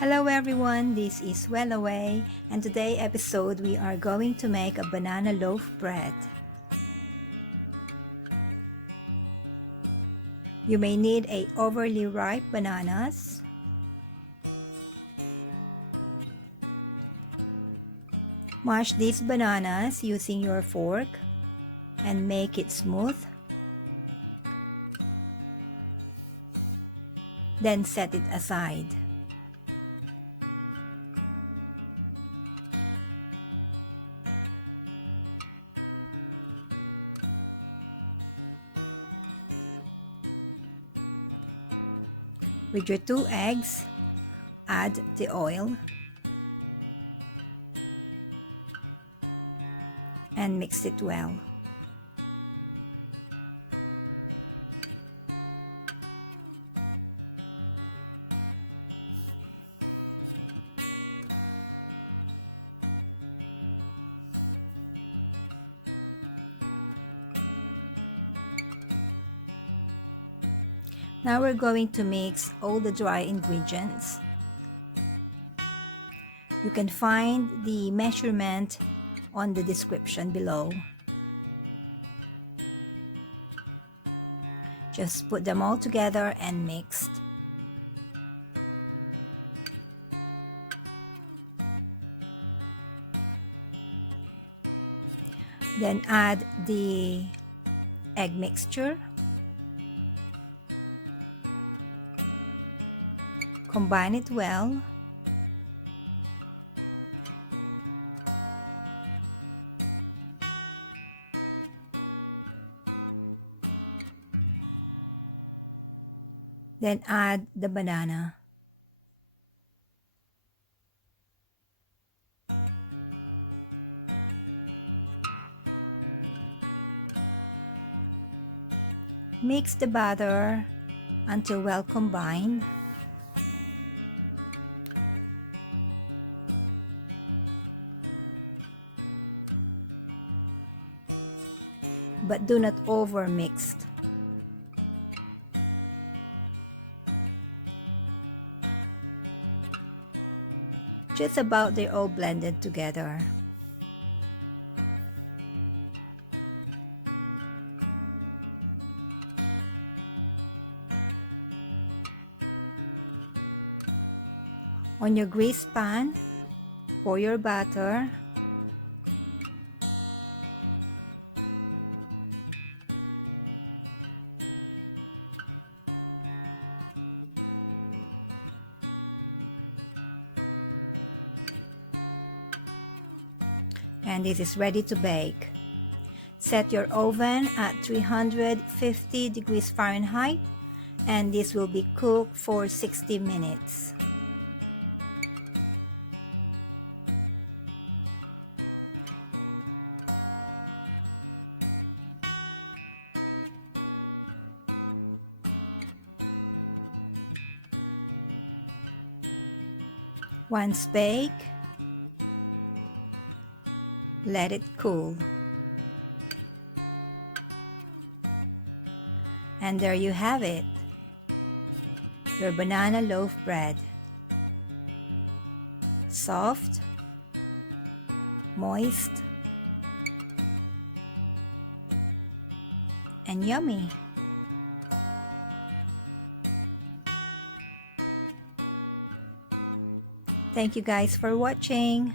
Hello everyone, this is Welawei, and today episode we are going to make a banana loaf bread. You may need a overly ripe bananas, mash these bananas using your fork and make it smooth. Then set it aside. With your 2 eggs, add the oil and mix it well. Now we're going to mix all the dry ingredients. You can find the measurement on the description below. Just put them all together and mix. Then add the egg mixture. Combine it well. Then add the banana. Mix the batter until well combined. But do not over mix. Just about they're all blended together. On your grease pan, pour your batter. And this is ready to bake. Set your oven at 350 degrees Fahrenheit, and this will be cooked for 60 minutes. Once baked, let it cool. And there you have it, your banana loaf bread. Soft, moist, and yummy. Thank you guys for watching.